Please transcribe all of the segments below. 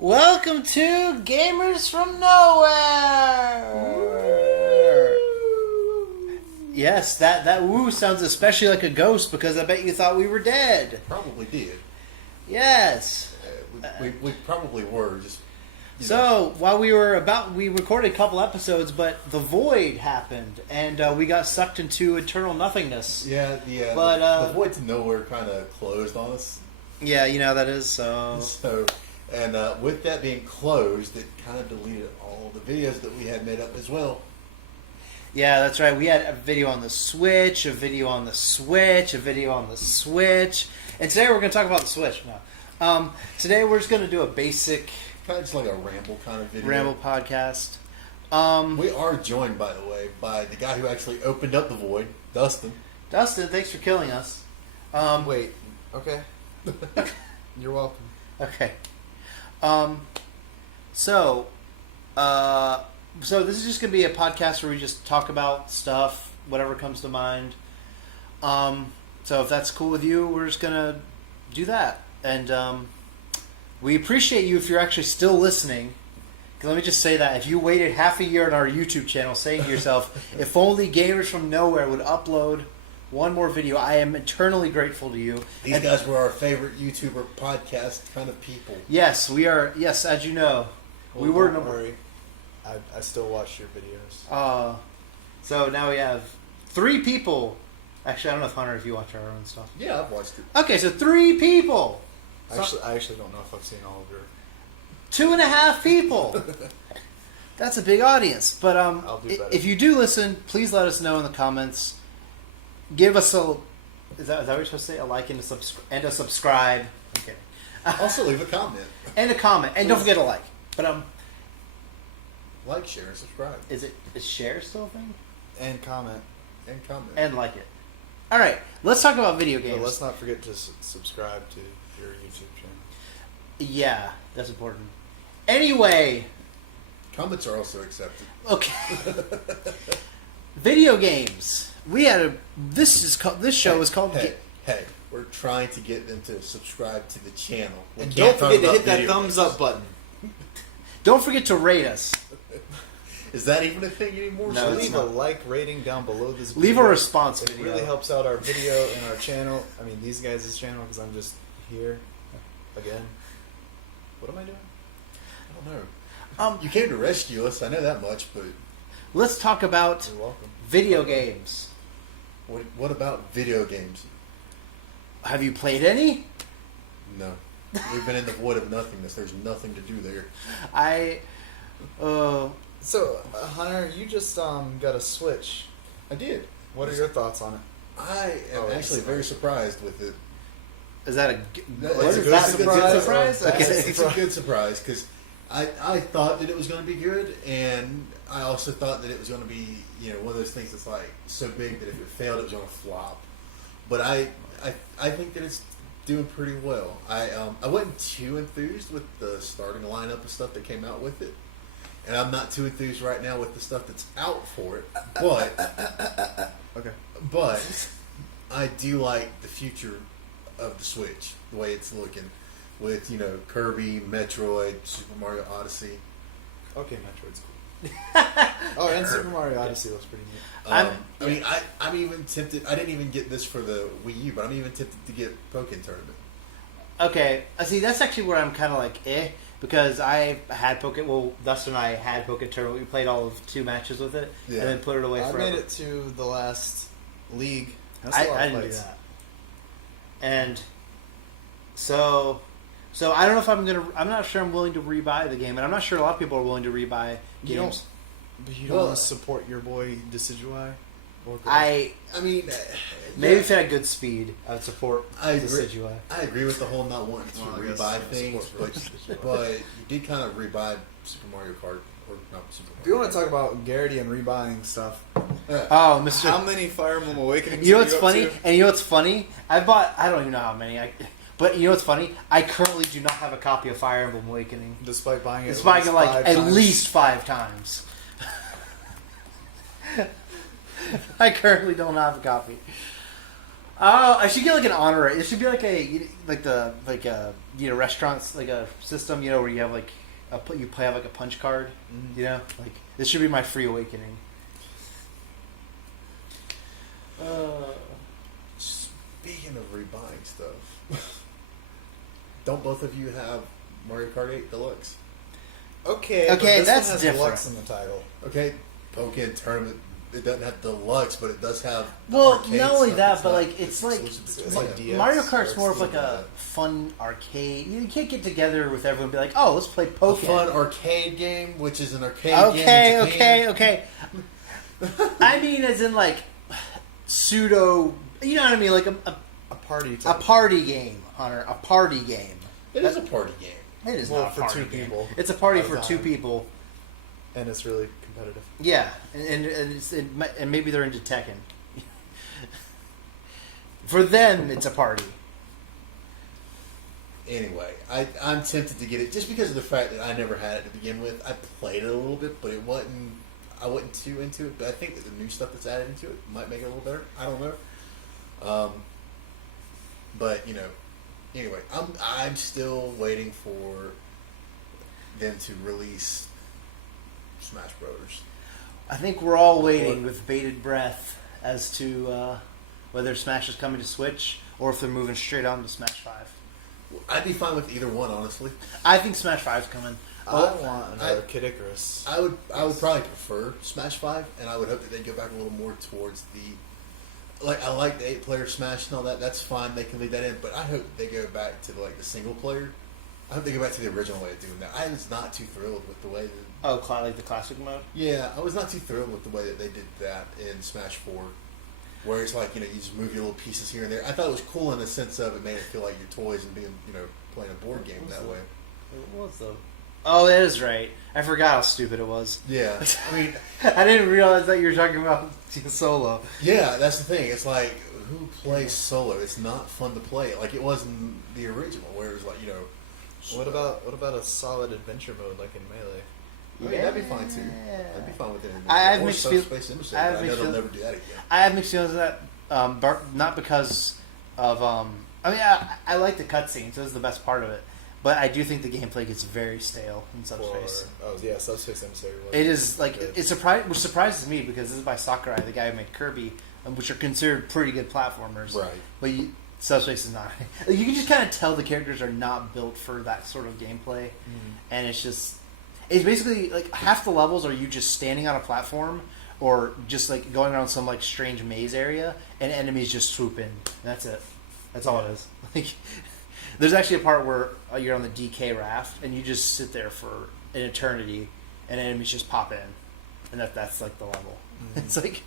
Welcome to Gamers from Nowhere! Yes, that woo sounds especially like a ghost because I bet you thought we were dead. Probably did. Yes. We probably were. Just So, while we recorded a couple episodes, but the void happened, and we got sucked into eternal nothingness. Yeah, But, the void to nowhere kind of closed on us. Yeah, you know how that is, so... And with that being closed, it kind of deleted all the videos that we had made up as well. Yeah, that's right. We had a video on the Switch, a video on the Switch, a video on the Switch. And today we're going to talk about the Switch. No. Today we're just going to do a basic... Kind of just like a ramble kind of video. Ramble podcast. We are joined, by the way, by the guy who actually opened up the void, Dustin. Dustin, thanks for killing us. Wait, okay. You're welcome. Okay. So this is just going to be a podcast where we just talk about stuff, whatever comes to mind. So if that's cool with you, we're just going to do that. And we appreciate you if you're actually still listening. 'Cause let me just say that if you waited half a year on our YouTube channel saying to yourself, if only Gamers from Nowhere would upload one more video, I am eternally grateful to you. These guys were our favorite YouTuber podcast kind of people. Yes, we are. Yes, as you know, we were. Don't worry. I still watch your videos. So now we have 3 people. Actually, I don't know if Hunter, if you watch our own stuff. Yeah, I've watched it. Okay, so 3 people. I actually don't know if I've seen all of your. 2.5 people. That's a big audience. But I'll do better. if you do listen, please let us know in the comments. Give us a. Is that what you're supposed to say? A like and a subscribe. Okay. Also, leave a comment. And a comment, and don't forget to like. But Like, share, and subscribe. is share still a thing? And comment. And comment. And like it. All right, let's talk about video games. But let's not forget to subscribe to your YouTube channel. Yeah, that's important. Anyway, Comments are also accepted. okay. Video games. We had this show is called. Hey, we're trying to get them to subscribe to the channel. We And can't don't forget talk to about hit that video thumbs games. up button. Don't forget to rate us. Is that even a thing anymore? No, it's Leave not. a like rating down below this video. Leave a response It video. really helps out our video and our channel. I mean, these guys' channel, because I'm just here again. What am I doing? I don't know. You came to rescue us. I know that much, but Let's talk about You're welcome. video games. what about video games? Have you played any? No. We've been in the void of nothingness. There's nothing to do there. So, Hunter, you just got a Switch. I did. What are your thoughts on it? I am Oh, actually very surprised with it. Is that a It's what a is good that surprise. surprise? That's Okay. It's a good surprise because I thought that it was going to be good, and I also thought that it was going to be one of those things that's like so big that if it failed, it was going to flop. But I think that it's doing pretty well. I wasn't too enthused with the starting lineup of stuff that came out with it, and I'm not too enthused right now with the stuff that's out for it. But Okay. but I do like the future of the Switch, the way it's looking, with Kirby, Metroid, Super Mario Odyssey. Okay, Metroid's cool. Oh, and Super Mario Odyssey looks pretty neat. I'm even tempted. I didn't even get this for the Wii U, but I'm even tempted to get Pokken Tournament. Okay, see, that's actually where I'm kind of like, because I had Pokken. Well, Dustin and I had Pokken Tournament. We played all of 2 matches with it, Yeah. and then put it away I forever. made it to the last league. That's I a lot of didn't do plays. that. And so I don't know if I'm not sure I'm willing to rebuy the game, and I'm not sure a lot of people are willing to rebuy You games. But you don't Well, want to support your boy Decidueye? Or I mean, maybe if it had good speed, I would support I the agree. Decidueye. I agree with the whole not wanting to Well, I guess rebuy I things, support but but you did kind of rebuy Super Mario Kart or not Super Mario. If you want to talk about Garrity and rebuying stuff, Oh, Mr. how many Fire Emblem Awakenings You know are what's up funny? to? And you know what's funny? I don't even know how many. But you know what's funny? I currently do not have a copy of Fire Emblem Awakening. Despite buying it Despite it like 5 at times. least 5 times. I currently don't have a copy. Oh, I should get like an honor. It should be like restaurants like a system, where you have like have like a punch card, like this should be my free awakening. Speaking of rebuying stuff, don't both of you have Mario Kart 8 Deluxe? Okay, Okay, but this that's one has different. Deluxe in the title. Okay, Pokemon Tournament. It doesn't have Deluxe, but it does have. Well, arcade not only stuff. that, It's but not- like it's like exclusive. it's Yeah. like DS Mario Kart's or more of like something a like fun arcade. You can't get together with everyone and be like, "Oh, let's play A Pokemon." fun arcade game, which is an arcade Okay, game. in okay, Japan. okay. I mean, as in like pseudo. You know what I mean? Like A party. a type. party game, Hunter. A party game. It is a party game. It is Well, not a for party two game. people It's a party at a for two time. people. And it's really competitive. Yeah, and maybe they're into Tekken. For them, it's a party. Anyway, I'm tempted to get it just because of the fact that I never had it to begin with. I played it a little bit, but I wasn't too into it. But I think that the new stuff that's added into it might make it a little better. I don't know. But anyway, I'm still waiting for them to release Smash Brothers. I think we're all waiting with bated breath as to whether Smash is coming to Switch or if they're moving straight on to Smash 5. I'd be fine with either one, honestly. I think Smash 5 is coming. I want another Kid Icarus. I would probably prefer Smash 5, and I would hope that they go back a little more towards the I like the 8-player Smash and all that. That's fine. They can leave that in, but I hope they go back to the single player. I hope they go back to the original way of doing that. I was not too thrilled with the way that. Oh, like the classic mode? Yeah, I was not too thrilled with the way that they did that in Smash 4, where it's like you just move your little pieces here and there. I thought it was cool in the sense of it made it feel like your toys and being playing a board game that way. What was the... Oh, that is right. I forgot how stupid it was. Yeah, I mean, I didn't realize that you were talking about solo. yeah, that's the thing. It's like who plays solo? It's not fun to play. Like it was in the original, where it was like What about a solid adventure mode like in Melee? I mean, that'd be fine too. I'd be fine with it. I have Or mixed Subspace Emissary, I have but I know mixed they'll feel- never do that again. I have mixed feelings with that, not because of... I mean, I like the cutscenes. This is the best part of it. But I do think the gameplay gets very stale in Subspace. Subspace Emissary. It is like good. which surprises me because this is by Sakurai, the guy who made Kirby, which are considered pretty good platformers. Right. But Subspace is not. You can just kind of tell the characters are not built for that sort of gameplay, and it's basically like half the levels are you just standing on a platform or just like going around some like strange maze area, and enemies just swoop in. And that's it. That's all it is. Like. There's actually a part where you're on the DK raft and you just sit there for an eternity, and enemies just pop in, and that's like the level. Mm-hmm. It's like,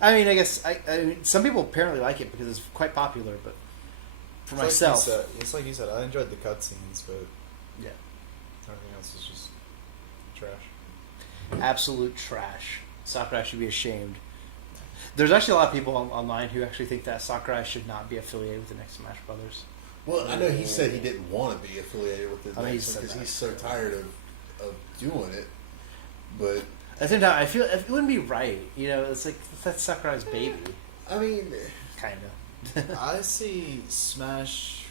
I mean, I guess I mean, some people apparently like it because it's quite popular, but for myself, It's like you said. I enjoyed the cutscenes, but yeah, everything else is just trash. absolute trash. Sakurai should be ashamed. There's actually a lot of people online who actually think that Sakurai should not be affiliated with the next Smash Brothers. Well, I know he said he didn't want to be affiliated with the I mean, he next said one because that. he's so tired of doing it. But At the same time, I feel it wouldn't be right. It's like that's Sakurai's baby, I mean, kind of. I see Smash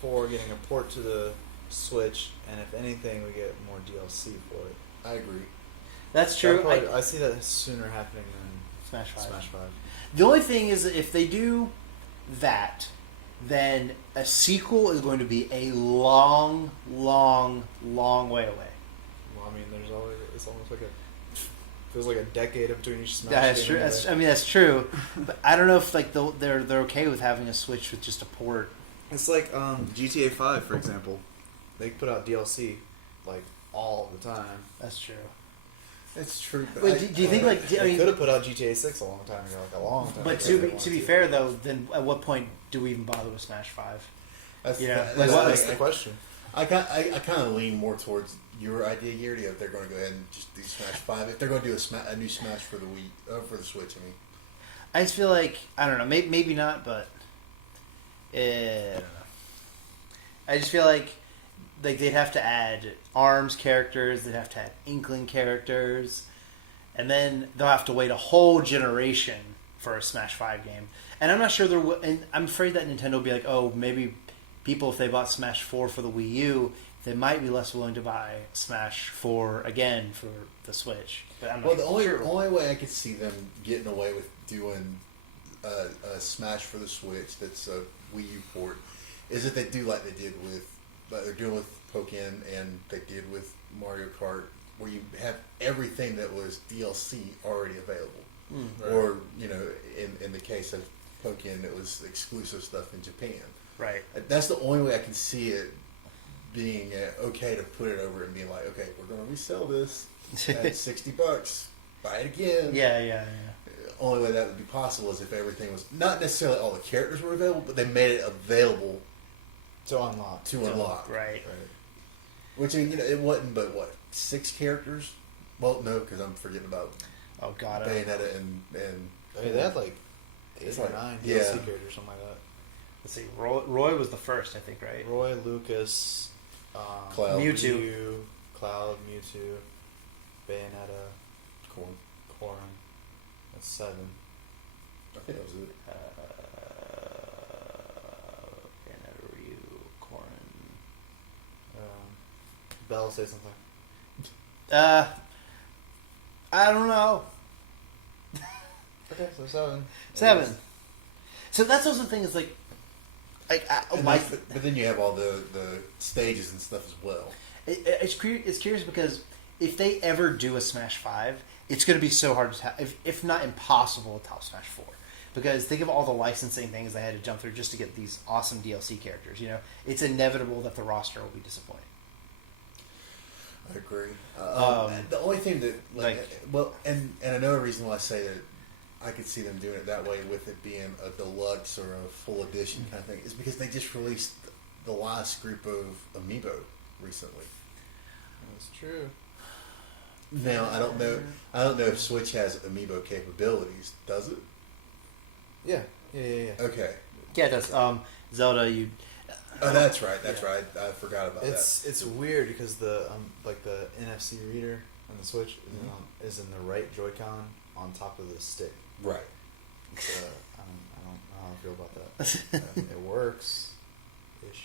4 getting a port to the Switch, and if anything, we get more DLC for it. I agree. That's true. I see that sooner happening than Smash 5. Smash 5. The only thing is that if they do that, then a sequel is going to be a long, long, long way away. Well, I mean, it's almost like feels like a decade between each Smash That's game true. anyway. That's true. But I don't know if they're okay with having a Switch with just a port. It's like GTA 5, for example. They put out DLC like all the time. That's true. It's true. But Wait, do you think like I They mean? could have put out GTA 6 a long time ago, like a long time. But ago. to be fair though, then at what point do we even bother with Smash 5? that's, Yeah, that's like, the what- thing. That's the question. I kind of lean more towards your idea, Garrity, if they're going to go ahead and just do Smash 5. If they're going to do a new Smash for the for the Switch, I mean. I just feel like I don't know, maybe not, but I don't know. I just feel like they'd have to add ARMS characters, they'd have to add Inkling characters, and then they'll have to wait a whole generation for a Smash 5 game. And I'm not sure there will, and I'm afraid that Nintendo will be like, oh, maybe people, if they bought Smash 4 for the Wii U, they might be less willing to buy Smash 4 again for the Switch. But I'm not Well, the sure. only way I could see them getting away with doing a Smash for the Switch that's a Wii U port is if they do like they did with, like they're doing with Pokken and they did with Mario Kart, where you have everything that was DLC already available. Right. Or, you know, in the case of Pokken, it was exclusive stuff in Japan. Right. That's the only way I can see it being okay to put it over and being like, okay, we're going to resell this at $60. Buy it again. Yeah. Only way that would be possible is if everything was not necessarily all the characters were available, but they made it available To unlock. to unlock. Right. Right. Which, I mean, you know, it wasn't but what, 6 characters? Well, no, because I'm forgetting about Oh, God. Bayonetta and Hey, they had like 8 It's or like- 9 yeah. DLC characters, something like that. Let's see. Roy was the first, I think, right? Roy, Lucas, Cloud. Mewtwo. Ryu, Cloud, Mewtwo, Bayonetta, Corn. Corrin. That's 7. I think that was it. Bayonetta, Ryu, Corrin. Bell, say something. I don't know. Okay, so 7. 7. So that's also the thing is like And like but then you have all the stages and stuff as well. it's curious because if they ever do a Smash 5, it's going to be so hard to top, if not impossible to top Smash 4. Because think of all the licensing things they had to jump through just to get these awesome DLC characters. You know, it's inevitable that the roster will be disappointing. I agree. The only thing that, and another reason why I say that I could see them doing it that way with it being a deluxe or a full edition kind of thing is because they just released the last group of Amiibo recently. That's true. Now I don't know if Switch has Amiibo capabilities. Does it? Yeah. Okay. Yeah, it does. Zelda, you. Oh, that's right. That's Yeah. right. I forgot about It's weird because the the NFC reader on the Switch is in the right Joy-Con on top of the stick. that. Right. It's, I don't know how I feel about that. It works, ish.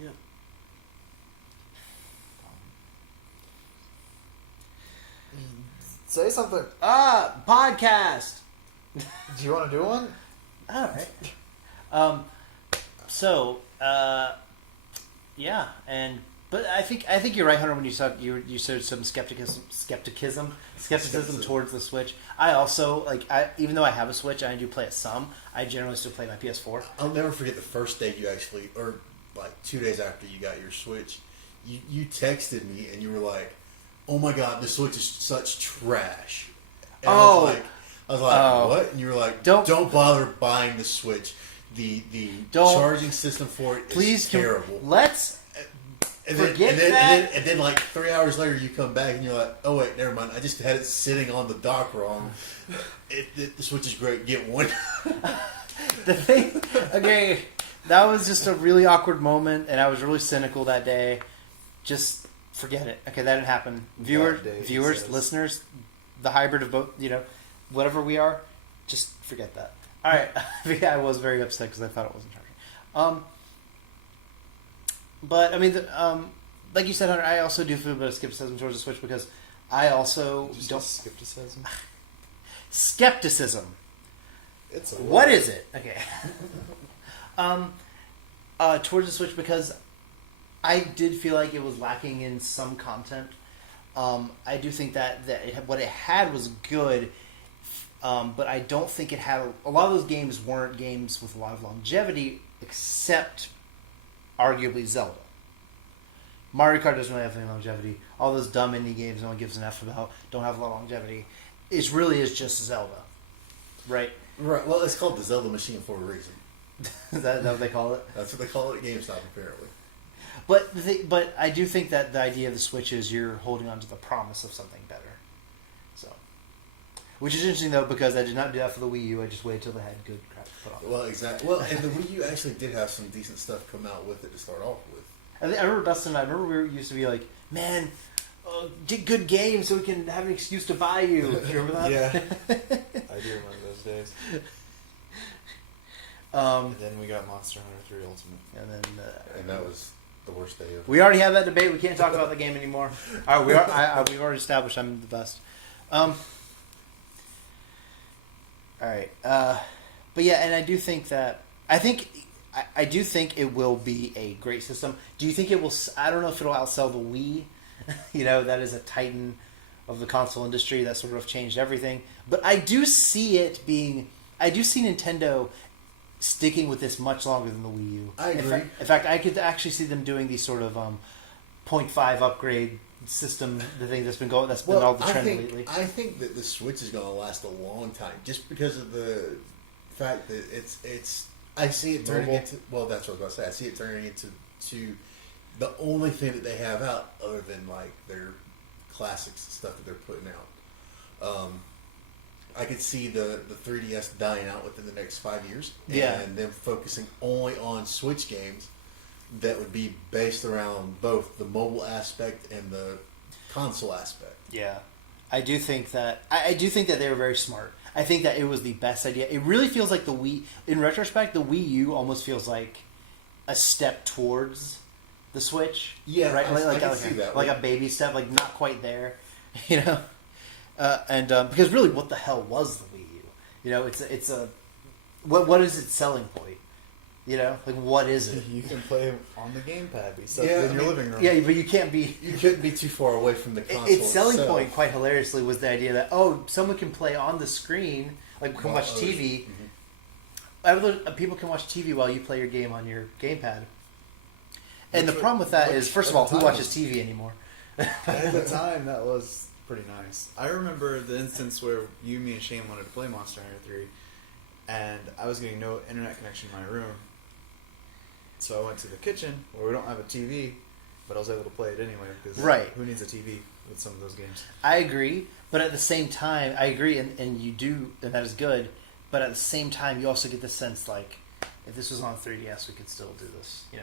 Yeah. Say something. Podcast. Do you want to do one? All right. Yeah, but I think you're right, Hunter, when you said you showed some skepticism towards the Switch. I also even though I have a Switch, and I do play it some. I generally still play my PS4. I'll never forget the first day you actually, or like 2 days after you got your Switch, you texted me and you were like, "Oh my God, the Switch is such trash." And I was like, "What?" And you were like, "Don't bother buying the Switch. The charging system for it is terrible." Let's forget that. And then like 3 hours later, you come back and you're like, "Oh wait, never mind. I just had it sitting on the dock wrong. The Switch is great. Get one." The thing, okay, that was just a really awkward moment, and I was really cynical that day. Just forget it. Okay, that didn't happen. Viewers, listeners, the hybrid of both, whatever we are, just forget that. All right. Yeah, I was very upset because I thought it wasn't charging. But I mean, like you said, Hunter, I also do feel a bit of skepticism towards the Switch because I also don't skepticism. Skepticism. It's a What is it? Okay. Towards the Switch because I did feel like it was lacking in some content. I do think that what it had was good, but I don't think it had a lot of those games weren't games with a lot of longevity, except arguably Zelda. Mario Kart doesn't really have any longevity. All those dumb indie games no one gives an F about don't have a lot of longevity. It really is just Zelda, right? Right. Well, it's called the Zelda machine for a reason. Is that what they call it? That's what they call it at GameStop, apparently. But I do think that the idea of the Switch is you're holding on to the promise of something better. So, which is interesting though because I did not do that for the Wii U. I just waited till they had good crap to put on. Well, exactly. Well, and the Wii U actually did have some decent stuff come out with it to start off with. I remember Dustin. I remember we used to be like, man, get good games so we can have an excuse to buy you. You remember that? Yeah. I do remember those days. And then we got Monster Hunter 3 Ultimate. And then And that was the worst day ever. we already have that debate. We can't talk about the game anymore. All right, we've already established I'm the best. All right, but yeah, and I do think that I do think it will be a great system. Do you think it will? I don't know if it'll outsell the Wii. That is a titan of the console industry that sort of changed everything. But I do see it being. I do see Nintendo sticking with this much longer than the Wii U. I agree. In fact, I could actually see them doing these sort of 0.5 upgrade system. The thing that's been going. That's been all the trend lately. I think that the Switch is going to last a long time, just because of the fact that it's. I see it turning into. Well, that's what I was going to say. I see it turning into the only thing that they have out, other than like their classics stuff that they're putting out. I could see the 3DS dying out within the next 5 years, and them focusing only on Switch games that would be based around both the mobile aspect and the console aspect. Yeah, I do think that they were very smart. I think that it was the best idea. It really feels like the Wii. In retrospect, the Wii U almost feels like a step towards the Switch. Yeah, right. I can see that. Like a baby step, like not quite there. Because really, what the hell was the Wii U? It's a what is its selling point? Like what is it? You can play on the gamepad. Be set in your living room. Yeah, but you can't be. You couldn't be too far away from the console. Its selling itself. point, quite hilariously, was the idea that someone can play on the screen, like can watch TV. People can watch TV while you play your game on your gamepad. And the problem with that is, first of all, who watches TV anymore? At the time, that was pretty nice. I remember the instance where me, and Shane wanted to play Monster Hunter 3, and I was getting no internet connection in my room. So I went to the kitchen, where we don't have a TV, but I was able to play it anyway, because who needs a TV with some of those games? I agree, but at the same time, I agree, and you do, and that is good, but at the same time, you also get the sense, like, if this was on 3DS, we could still do this, Yeah,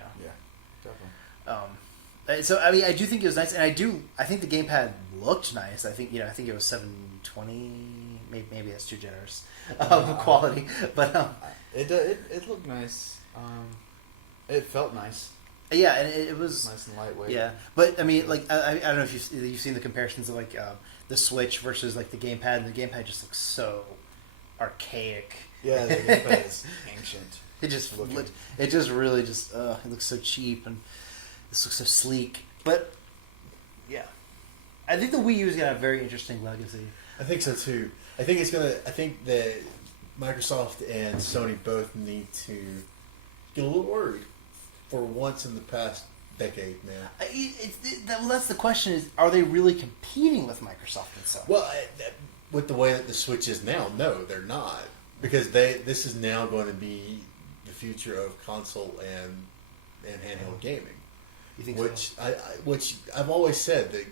definitely. So I mean, I do think it was nice, and I think the gamepad looked nice. I think it was 720. Maybe that's too generous quality, but it looked nice. It felt nice. Yeah, and it was nice and lightweight. Yeah, but I mean, like I don't know if you've seen the comparisons of like the Switch versus like the gamepad, and the gamepad just looks so archaic. Yeah, the gamepad is ancient. It just really it looks so cheap, and this looks so sleek. But yeah, I think the Wii U is gonna have a very interesting legacy. I think so too. I think that Microsoft and Sony both need to get a little worried for once in the past decade, man. That's the question: is are they really competing with Microsoft and Sony? Well, with the way that the Switch is now, no, they're not, because this is now going to be the future of console and handheld gaming. You think which I've always said that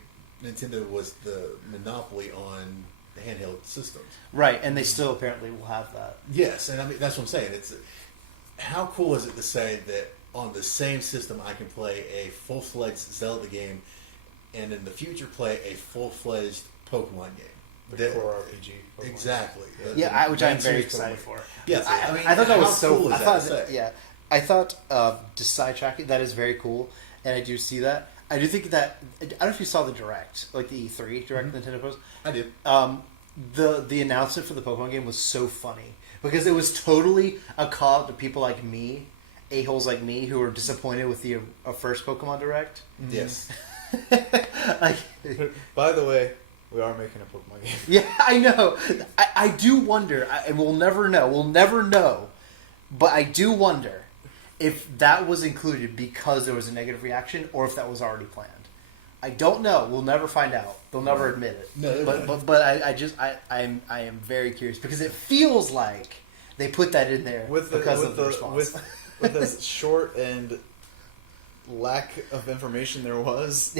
Nintendo was the monopoly on the handheld systems. Right, and they still apparently will have that. Yes, and I mean that's what I'm saying. It's how cool is it to say that on the same system I can play a full-fledged Zelda game, and in the future play a full-fledged Pokemon game. The core RPG. Pokemon. Exactly. Which I'm very excited for. Yes, I thought that was so cool. I thought just sidetracking, that is very cool, and I do see that. I do think that I don't know if you saw the direct, like the E3 direct Nintendo post. I did. The announcement for the Pokemon game was so funny because it was totally a call to people like me, a-holes like me, who were disappointed with the first Pokemon direct. Yes. By the way, we are making a Pokemon game. Yeah, I know. I do wonder. We'll never know. We'll never know. But I do wonder if that was included because there was a negative reaction, or if that was already planned. I don't know. We'll never find out. They'll never admit it. No, but I am very curious because it feels like they put that in there because of the response. With the short and lack of information there was.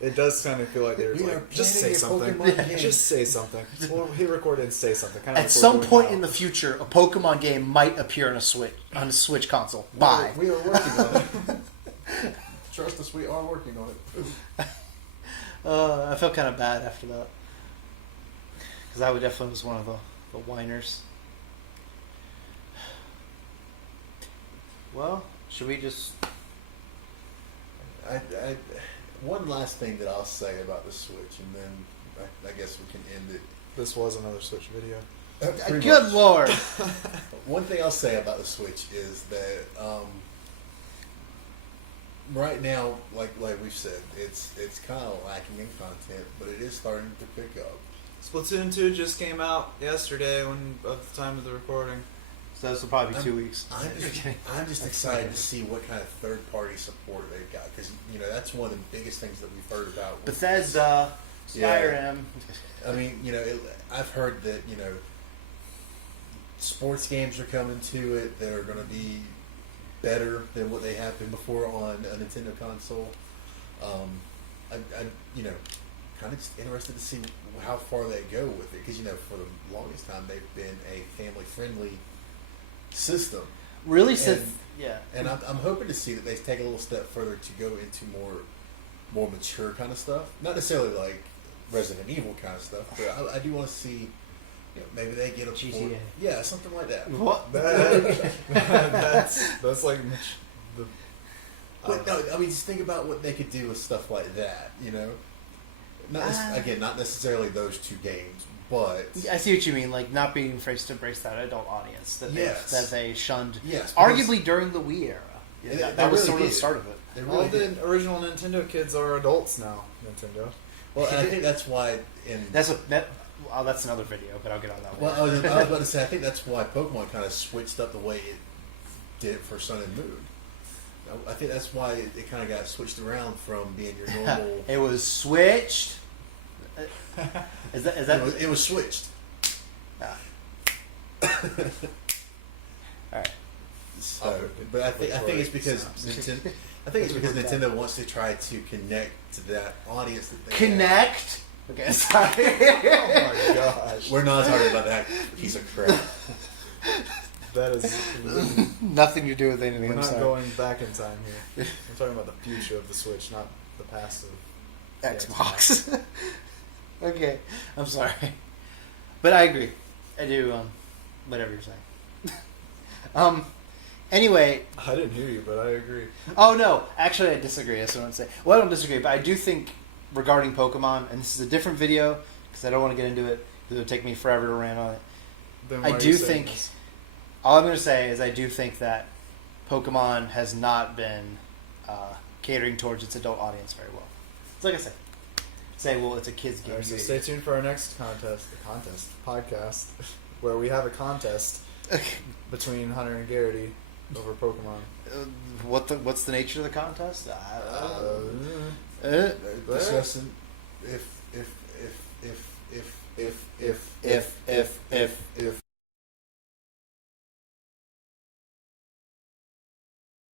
It does kind of feel like they're like, just say something. Just say something. Well, hit record and say something. Kind of at some point in the future, a Pokemon game might appear on a Switch console. Bye. We are working on it. Trust us, we are working on it. I felt kind of bad after that because I would definitely was one of the whiners. Well, should we just? One last thing that I'll say about the Switch, and then I guess we can end it. This was another Switch video. Pretty Good much. Lord! One thing I'll say about the Switch is that right now, like we've said, it's kind of lacking in content, but it is starting to pick up. Splatoon 2 just came out yesterday when at the time of the recording. So this will probably be 2 weeks. I'm just excited to see what kind of third-party support they've got, because that's one of the biggest things that we've heard about. Bethesda, Yeah. Skyrim. I mean, I've heard that sports games are coming to it that are going to be better than what they have been before on a Nintendo console. I'm kind of just interested to see how far they go with it, because for the longest time they've been a family-friendly system. Really, And I'm hoping to see that they take a little step further to go into more mature kind of stuff. Not necessarily like Resident Evil kind of stuff, but I do want to see, maybe they get a GTA. Yeah, something like that. What? That's like the. But no, I mean, just think about what they could do with stuff like that. Not necessarily those two games, but I see what you mean. Like not being afraid to embrace that adult audience that Yes. that they shunned. Yes, arguably during the Wii era. Yeah, They that was really sort of the did. start of it. they All really the did. original Nintendo kids are adults now. Nintendo. Well, and I think that's why. That's another video, but I'll get on that Well, one. I was about to say, I think that's why Pokemon kind of switched up the way it did for Sun and Moon. I think that's why it kind of got switched around from being your normal. It was switched. Is that? It was switched. Ah. All right. So, but I think it's because Nintendo. I think it's because Nintendo wants to try to connect to that audience that they Connect. Okay, sorry. Oh my gosh. We're not talking about that piece of crap. That is. Nothing to do with anything. We're I'm not sorry. going back in time here. We're talking about the future of the Switch, not the past of the Xbox. Okay, I'm sorry, but I agree. I do. Whatever you're saying. Anyway. I didn't hear you, but I agree. Oh no, actually, I disagree. That's what I want to say. Well, I don't disagree, but I do think regarding Pokemon, and this is a different video because I don't want to get into it because it would take me forever to rant on it. Then I why are do you saying think. this? All I'm going to say is I do think that Pokemon has not been catering towards its adult audience very well. It's like I said. Well, it's a kids game. Alright, so stay tuned for our next podcast, where we have a contest between Hunter and Garrity over Pokemon. What's the nature of the contest? Discussing if